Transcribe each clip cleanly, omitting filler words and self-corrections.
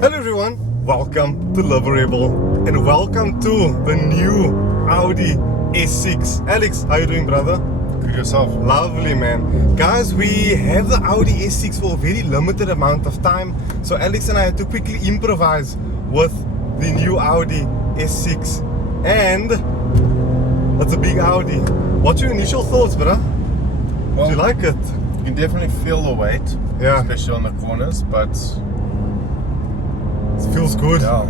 Hello everyone, welcome to Liberebil and welcome to the new Audi S6. Alex, how you doing, brother? Good yourself. Lovely, man. Guys, we have the Audi S6 for a very limited amount of time, so Alex and I had to quickly improvise with the new Audi S6, and it's a big Audi. What's your initial thoughts, bro? Well, Do you like it? You can definitely feel the weight, Yeah. especially on the corners, but It feels good. yeah,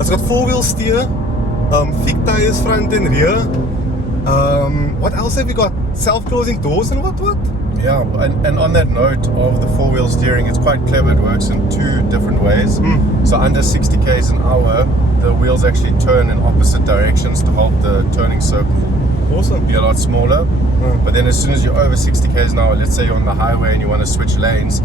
It's got four-wheel steer, thick tires front and rear. What else have we got? Self-closing doors and what? yeah. And on that note of the four-wheel steering, it's quite clever. It works in two different ways. So under 60 k's an hour, the wheels actually turn in opposite directions to help the turning circle Awesome. be a lot smaller. But then as soon as you're over 60 k's an hour, let's say you're on the highway and you want to switch lanes,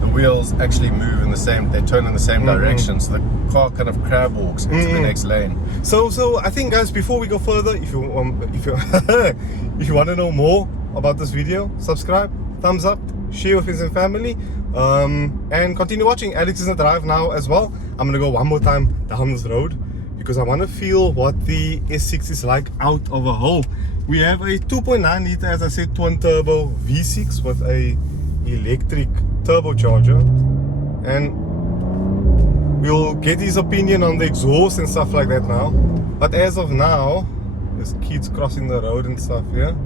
the wheels actually move in the same, they turn in the same direction, so the car kind of crab walks into the next lane. So I think, guys, before we go further, if you if you want to know more about this video, subscribe, thumbs up, share with friends and family, and continue watching. Alex is in the drive now as well. I'm gonna go one more time down this road because I want to feel what the S6 is like out of a hole. We have a 2.9 liter, as I said, twin turbo V6 with a electric turbocharger, and we'll get his opinion on the exhaust and stuff like that now. But as of now, there's kids crossing the road and stuff here.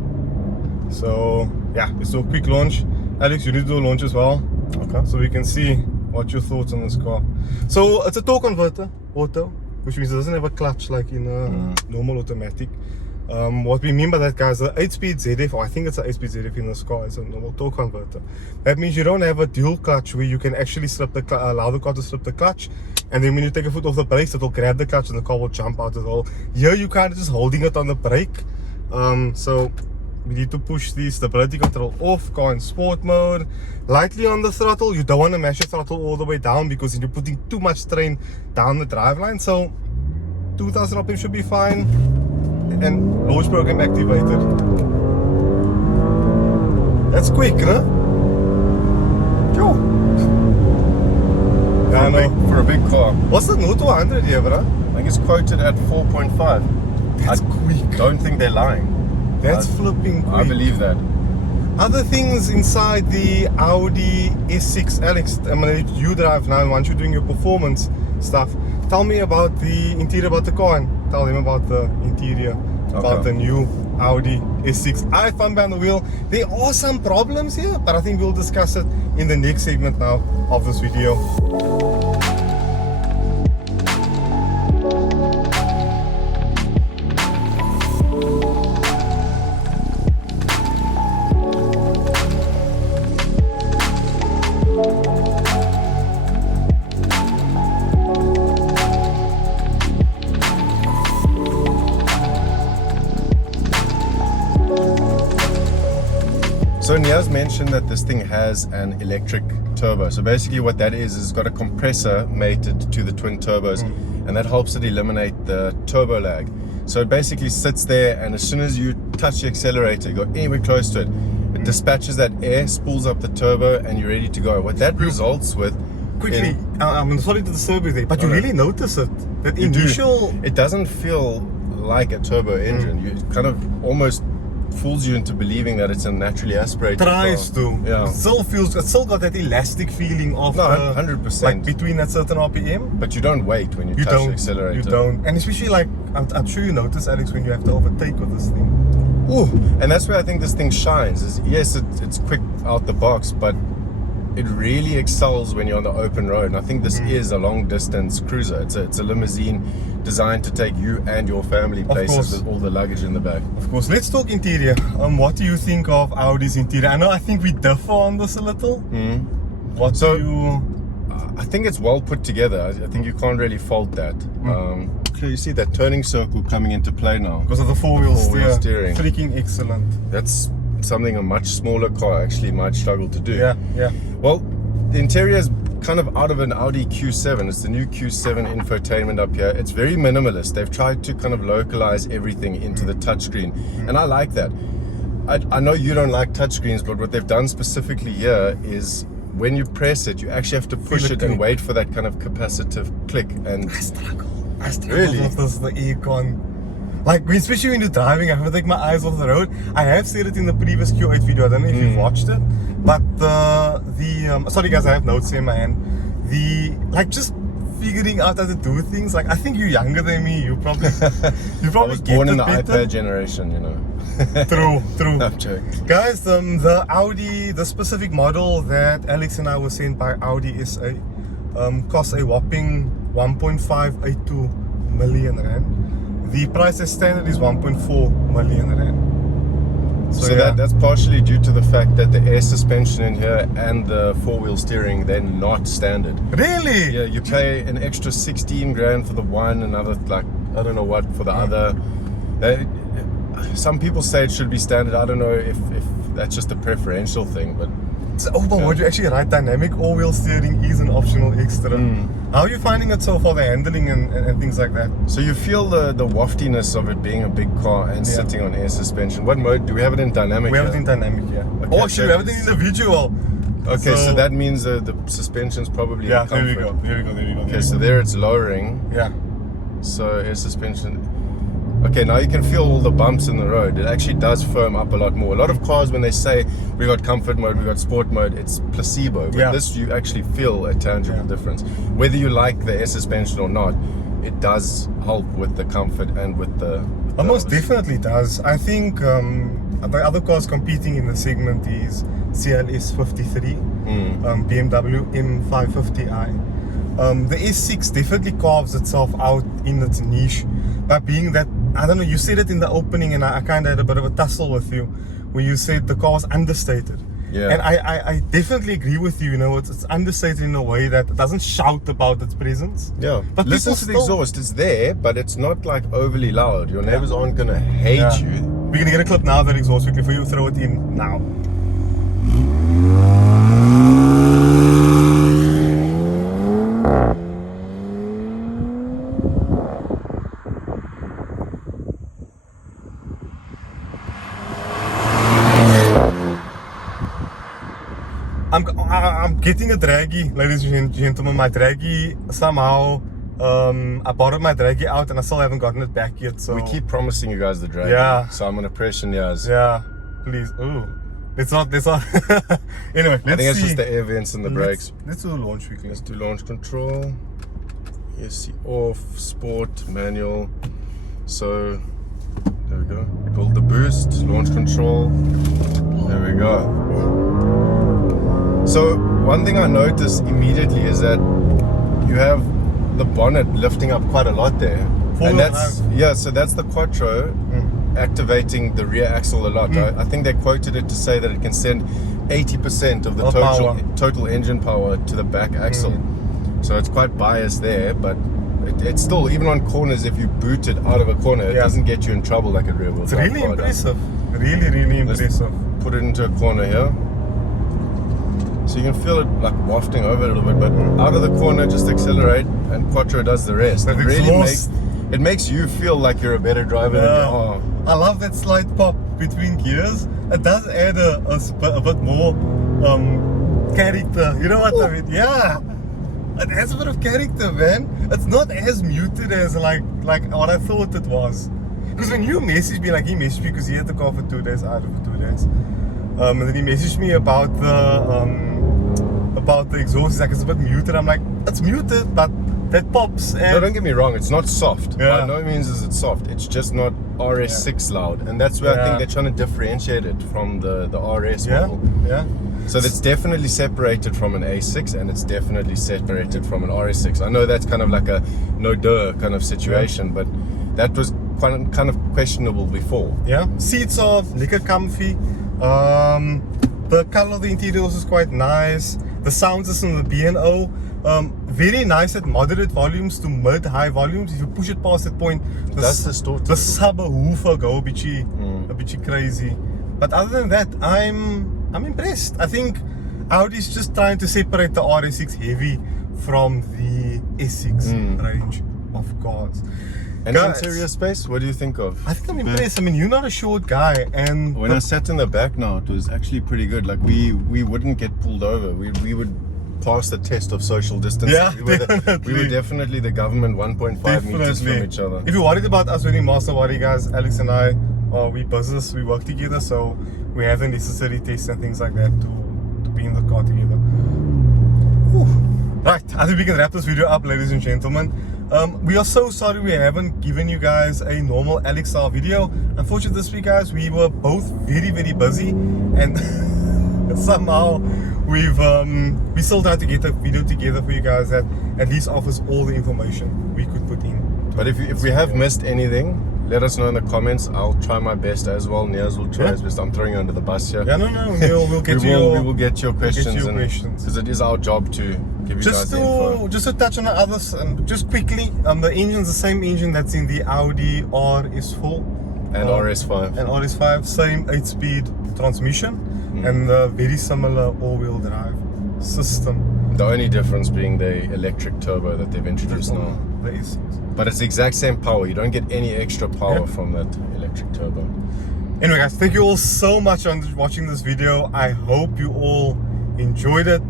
So yeah, let's do a quick launch. Alex, you need to do a launch as well, Okay. so we can see what your thoughts on this car. So it's a torque converter, auto, which means it doesn't have a clutch like in a normal automatic. What we mean by that, guys, the 8-speed ZF, or I think it's an 8-speed ZF in this car, it's a normal torque converter. That means you don't have a dual clutch where you can actually slip the allow the car to slip the clutch, and then when you take a foot off the brakes, it will grab the clutch and the car will jump out as well. Here you kind of just holding it on the brake. So we need to push the stability control off, car in sport mode, lightly on the throttle. You don't want to mash the throttle all the way down because you're putting too much strain down the driveline. So 2000 RPM should be fine. And launch program activated. That's quick, huh? Yo. Yeah, I know. For a big car, What's the 0 to 100 here, bro? I think it's quoted at 4.5. That's I quick. don't think they're lying. That's flipping quick. I believe that. Other things inside the Audi S6, Alex, I'm gonna let you drive now. Once you're doing your performance stuff, tell me about the interior, about the car, and tell them about the interior, about the new Audi S6. I have fun behind the wheel. There are some problems here, but I think we'll discuss it in the next segment now of this video. So Niyaaz mentioned that this thing has an electric turbo. So basically what that is it's got a compressor mated to the twin turbos, and that helps it eliminate the turbo lag. So it basically sits there, and as soon as you touch the accelerator, you go anywhere close to it, it dispatches that air, spools up the turbo, and you're ready to go. What that results with Quickly, I'm sorry to disturb you there, but you really notice it. That You do. initial. It doesn't feel like a turbo engine. You kind of almost fools you into believing that it's a naturally aspirated Tries car. to. Yeah. It still got that elastic feeling of No, the, 100%. like between that certain RPM. But you don't wait when you, You touch don't. the accelerator. You don't. And especially like I'm sure you notice, Alex, when you have to overtake with this thing. Ooh, and that's where I think this thing shines. Is yes, it's quick out the box, but it really excels when you're on the open road. And I think this is a long distance cruiser. It's a limousine designed to take you and your family places with all the luggage in the back. Of course. Let's talk interior. What do you think of Audi's interior? I think we differ on this a little. What So- do you? I think it's well put together. I think you can't really fault that. Okay, you see that turning circle coming into play now. Because of the four-wheel steering. Freaking excellent. That's something a much smaller car actually might struggle to do. Yeah. Well, the interior is kind of out of an Audi Q7. It's the new Q7 infotainment up here. It's very minimalist. They've tried to kind of localize everything into the touchscreen, and I like that. I know you don't like touchscreens, but what they've done specifically here is when you press it, you actually have to push it and wait for that kind of capacitive click. And I struggle Really? with this, the aircon. Like, especially when you're driving, I have to take my eyes off the road. I have said it in the previous Q8 video. I don't know if you've watched it, but sorry guys, I have notes here in my hand. Like, just figuring out how to do things. Like, I think you're younger than me. You probably I was get born in it the better. iPad generation, you know. True. No, I'm joking. Guys, the Audi, the specific model that Alex and I were sent by Audi S6, costs a whopping 1.582 million rand. The price as standard is 1.4 million rand. So that's partially due to the fact that the air suspension in here and the four-wheel steering, they're not standard. Really? Yeah, you pay an extra 16 grand for the one, another, like, I don't know what for the other. Some people say it should be standard. I don't know if that's just a preferential thing, but Would you actually write dynamic all-wheel steering is an optional extra. How are you finding it so far, the handling and things like that? So you feel the waftiness of it being a big car and sitting on air suspension. What mode? Do we have it in dynamic? We have it in dynamic, yeah. Okay, Oh, actually, we have it in individual. Okay, so that means the suspension's probably in there we comfort. go. Okay, so there it's lowering. Yeah. So air suspension. Okay, now you can feel all the bumps in the road. It actually does firm up a lot more. A lot of cars, when they say we got comfort mode, we got sport mode, it's placebo. But this, you actually feel a tangible difference. Whether you like the air suspension or not, it does help with the comfort and with the... Most definitely does. I think the other cars competing in the segment is CLS 53, BMW M550i. The S6 definitely carves itself out in its niche by being that, I don't know, you said it in the opening and I kind of had a bit of a tussle with you where you said the car was understated. Yeah. And I definitely agree with you, you know, it's understated in a way that it doesn't shout about its presence. Yeah, But listen to the exhaust, it's there, but it's not like overly loud. Your neighbors aren't gonna hate you. We're gonna get a clip now of that exhaust quickly for you, throw it in now. I'm getting a draggy, ladies and gentlemen. My draggy somehow, I borrowed my draggy out and I still haven't gotten it back yet. So We keep promising you guys the drag. Yeah. So I'm gonna press Niyaaz. yeah, please. Ooh, let's not. Anyway, let's I think it's see. just the air vents and the brakes. Let's do a launch quickly. Let's do launch control. ESC off, sport, manual. So there we go. Build the boost, launch control. There we go. So one thing I noticed immediately is that you have the bonnet lifting up quite a lot there. And that's so that's the Quattro activating the rear axle a lot. I think they quoted it to say that it can send 80% of the total engine power to the back axle. So it's quite biased there, but it's still, even on corners, if you boot it out of a corner, it doesn't get you in trouble like a rear wheel. It's really impressive. Really impressive. Put it into a corner here. So you can feel it like wafting over a little bit, but out of the corner, just accelerate, and Quattro does the rest. It really makes you feel like you're a better driver than you are. I love that slight pop between gears. It does add a bit more character. You know what I mean? Yeah. It has a bit of character, man. It's not as muted as like what I thought it was. Because when you messaged me, like he messaged me because he had the car for 2 days, out of it for 2 days. And then he messaged me about the exhaust. He's like, it's a bit muted. I'm like, it's muted, but that pops. And no, don't get me wrong, it's not soft. By no means is it soft. It's just not RS6 loud. And that's where I think they're trying to differentiate it from the RS model. Yeah. So that's definitely separated from an A6 and it's definitely separated from an RS6. I know that's kind of like a no-duh kind of situation, but that was kind of questionable before. Yeah. Seats are lekker comfy. The color of the interiors is quite nice. The sound system, the B&O, very nice at moderate volumes to mid-high volumes. If you push it past that point, the subwoofer go a bit crazy. But other than that, I'm impressed. I think Audi's just trying to separate the RS6 heavy from the S6 range. of cars. And Guys, interior space, what do you think of? I think I'm impressed. I mean, you're not a short guy, and When I sat in the back now, it was actually pretty good. Like we wouldn't get pulled over. We would pass the test of social distancing. Yeah, we were definitely the government 1.5 meters from each other. If you're worried about us wearing masks, don't worry, guys. Alex and I, we business, we work together, so we have the necessary tests and things like that to be in the car together. Whew. Right, I think we can wrap this video up, ladies and gentlemen. We are so sorry we haven't given you guys a normal Alex style video. Unfortunately, this week, guys, we were both very, very busy, and somehow we still tried to get a video together for you guys that at least offers all the information we could put in. But if we have missed anything, let us know in the comments. I'll try my best as well. Niyaaz will try his best. I'm throwing you under the bus here. Yeah, no, we'll get you. We will get your questions, questions. because it is our job to give you guys the info. Just to touch on the others, just quickly, the engine's the same engine that's in the Audi RS4 And RS5. and RS5, same 8-speed transmission, and very similar all-wheel drive system. The only difference being the electric turbo that they've introduced now. The S6. But it's the exact same power. You don't get any extra power from that electric turbo. Anyway, guys, thank you all so much for watching this video. I hope you all enjoyed it.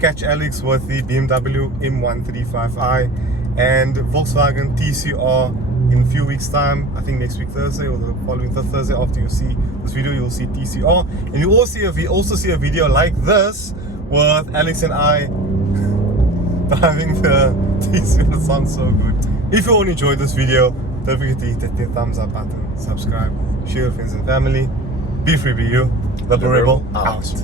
Catch Alex with the BMW M135i and Volkswagen TCR in a few weeks' time. I think next week Thursday, or the following Thursday after you see this video, you'll see TCR, and you also see a video like this with Alex and I driving the TCR. It sounds so good. If you all enjoyed this video, don't forget to hit the thumbs up button, subscribe, share with friends and family. Be free, be you. Liberebil out.